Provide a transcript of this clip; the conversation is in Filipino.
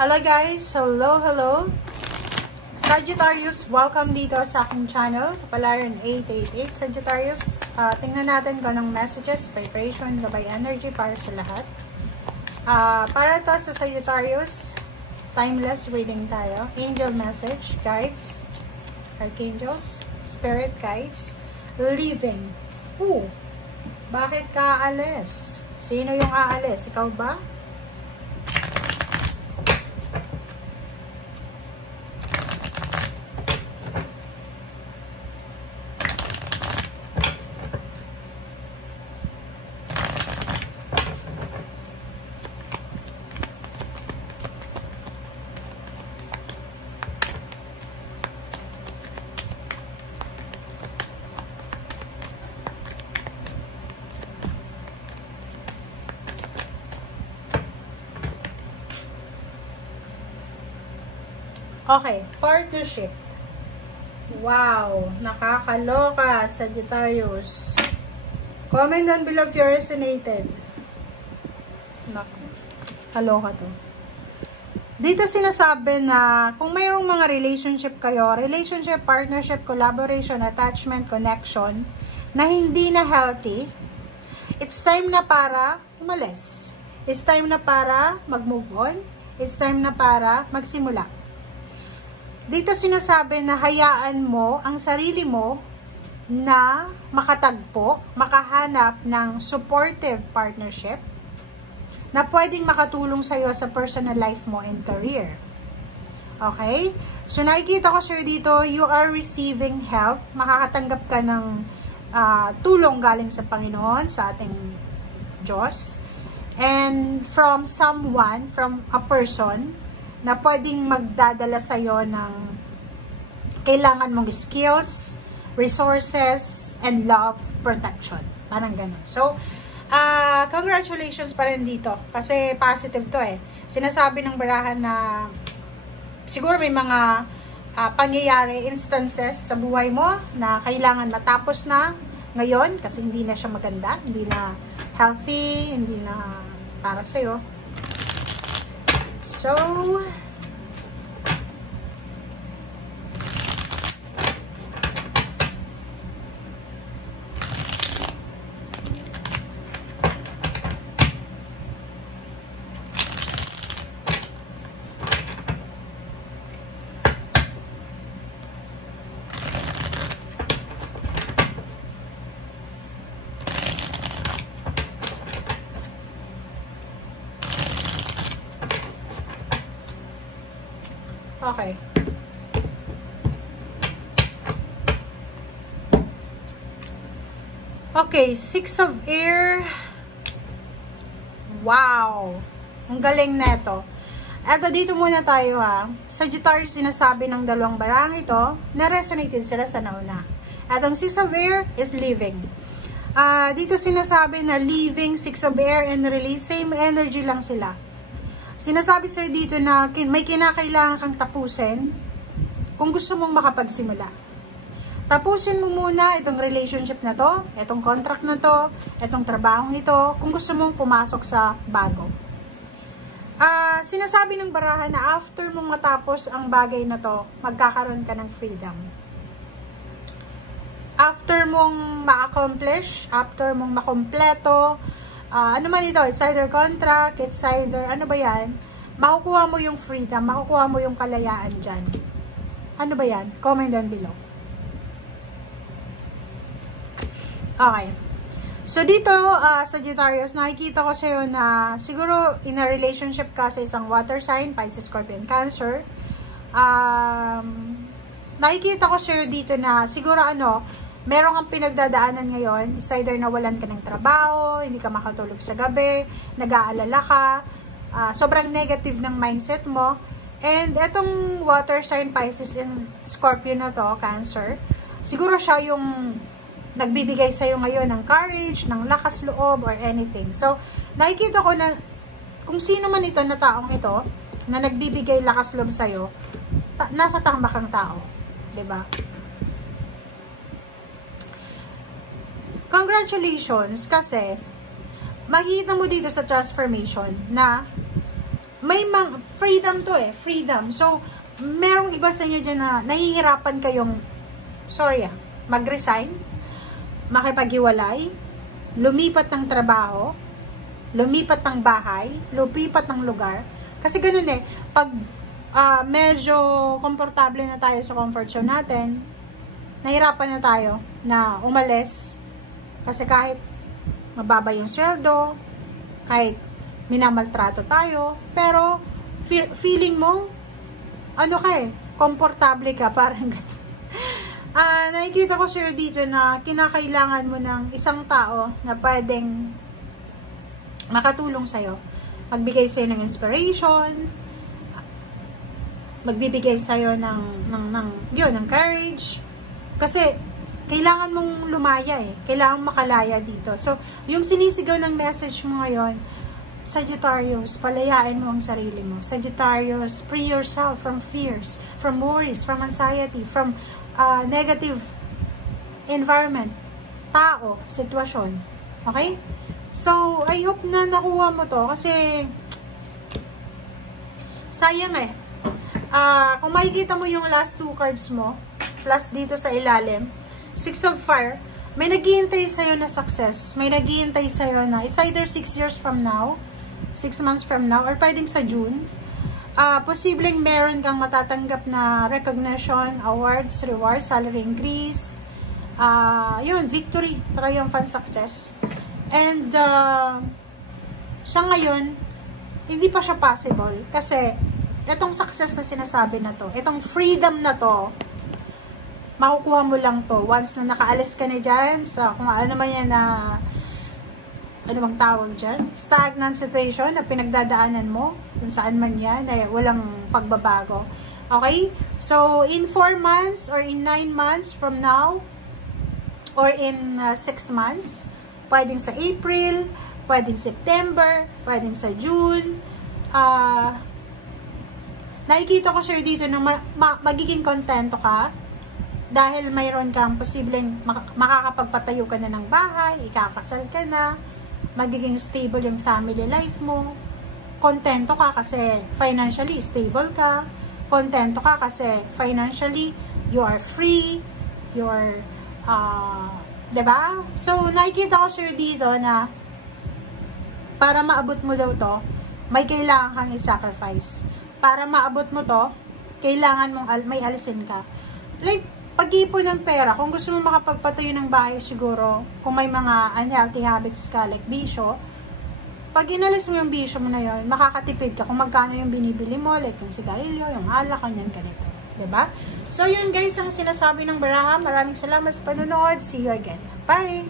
Hello guys! Hello! Sagittarius, welcome dito sa aking channel, Kapalaran 888. Sagittarius, tingnan natin kung anong messages, vibration, gabay energy para sa lahat. Para to sa Sagittarius, timeless reading tayo. Angel message, guides, archangels, spirit guides, leaving. Bakit ka aalis? Sino yung aalis? Ikaw ba? Okay, partnership. Wow, nakakaloka, Sagittarius. Comment down below if you resonated. Kaloka to. Dito sinasabi na kung mayroong mga relationship kayo, relationship, partnership, collaboration, attachment, connection, na hindi na healthy, it's time na para umalis. It's time na para mag-move on. It's time na para magsimula. Dito sinasabi na hayaan mo ang sarili mo na makatagpo, makahanap ng supportive partnership na pwedeng makatulong sa'yo sa personal life mo and career. Okay? So, nakikita ko sa'yo dito, you are receiving help. Makakatanggap ka ng tulong galing sa Panginoon, sa ating Diyos. And from someone, from a person, na pwedeng magdadala sa'yo ng kailangan mong skills, resources, and love, protection. Parang ganun. So, congratulations pa rin dito. Kasi positive to eh. Sinasabi ng barahan na siguro may mga pangyayari, instances sa buhay mo na kailangan matapos na ngayon kasi hindi na siya maganda, hindi na healthy, hindi na para sa'yo. So, okay. Okay, 6 of air. Wow. Ang galing neto. Eto, dito muna tayo ha. Sagittarius, sinasabi ng dalawang barang ito, na-resonated sila sa nauna. Etong 6 of air is leaving. Dito sinasabi na leaving, 6 of air, and release, same energy lang sila. Sinasabi sir dito na may kinakailangan kang tapusin kung gusto mong makapagsimula. Tapusin mo muna itong relationship na to, itong contract na to, itong trabahong ito, kung gusto mong pumasok sa bago. Sinasabi ng barahan na after mong matapos ang bagay na to, magkakaroon ka ng freedom. After mong ma-accomplish, after mong makompleto, ano man ito, it's either contract, it's either, ano ba yan, makukuha mo yung freedom, makukuha mo yung kalayaan dyan. Ano ba yan? Comment down below. Okay. So, dito, Sagittarius, nakikita ko sa'yo na siguro in a relationship ka sa isang water sign, Pisces, Scorpion, Cancer. Nakikita ko sa'yo dito na siguro meron kang pinagdadaanan ngayon, it's either nawalan ka ng trabaho, hindi ka makatulog sa gabi, nag-aalala ka, sobrang negative ng mindset mo, and etong water sign, Pisces and Scorpio na to, Cancer, siguro siya yung nagbibigay sa'yo ngayon ng courage, ng lakas loob, or anything. So, nakikita ko na kung sino man ito na taong ito, na nagbibigay lakas loob sa'yo, nasa tama kang tao. Diba? Congratulations kasi makikita mo dito sa transformation na may freedom to eh, freedom. So, merong iba sa inyo dyan na nahihirapan kayong, mag-resign, makipaghiwalay, lumipat ng trabaho, lumipat ng bahay, lumipat ng lugar. Kasi ganun eh, pag medyo komportable na tayo sa comfort zone natin, nahirapan na tayo na umalis. Kasi kahit mababa yung sweldo, kahit minamaltrato tayo, pero feeling mo, komportable ka, parang gano'n. Nakikita ko sir dito na kinakailangan mo ng isang tao na pwedeng makatulong sa'yo. Magbigay sa'yo ng inspiration, magbibigay sa'yo ng courage. Kasi, kailangan mong lumaya eh. Kailangan makalaya dito. So, yung sinisigaw ng message mo ngayon, Sagittarius, palayain mo ang sarili mo. Sagittarius, free yourself from fears, from worries, from anxiety, from negative environment, tao, sitwasyon. Okay? So, I hope na nakuha mo to kasi sayang eh. Kung makikita mo yung last 2 cards mo, plus dito sa ilalim, 6 of Fire, may naghihintay sa'yo na success. May naghihintay sa'yo na, it's either 6 years from now, 6 months from now, or pwedeng sa June. Posibleng meron kang matatanggap na recognition, awards, rewards, salary increase, victory, triumphant success. And, sa ngayon, hindi pa siya possible kasi itong success na sinasabi na to, itong freedom na to, makukuha mo lang to once na nakaalis ka na dyan sa kung ano man yan na ano bang tawag dyan, stagnant situation na pinagdadaanan mo kung saan man yan, ay walang pagbabago. Okay? So, in 4 months or in 9 months from now or in 6 months, pwedeng sa April, pwedeng September, pwedeng sa June, nakikita ko sir dito na magiging kontento ka dahil mayroon kang posibleng makakapagpatayo ka na ng bahay, ikakasal ka na, magiging stable yung family life mo, kontento ka kasi financially stable ka, kontento ka kasi financially you are free, you are, diba? So, nakikita ko sir dito na para maabot mo daw to, may kailangan kang i-sacrifice. Para maabot mo to, kailangan mong may alisin ka. Like, pag-ipon ng pera, kung gusto mo makapagpatayo ng bahay siguro, kung may mga unhealthy habits ka, like bisyo, pag inalis mo yung bisyo mo na yun, makakatipid ka kung magkano yung binibili mo, like yung sigarilyo, yung alak, kanyan, ganito. Diba? So, yun guys, ang sinasabi ng baraha. Maraming salamat sa panonood. See you again. Bye!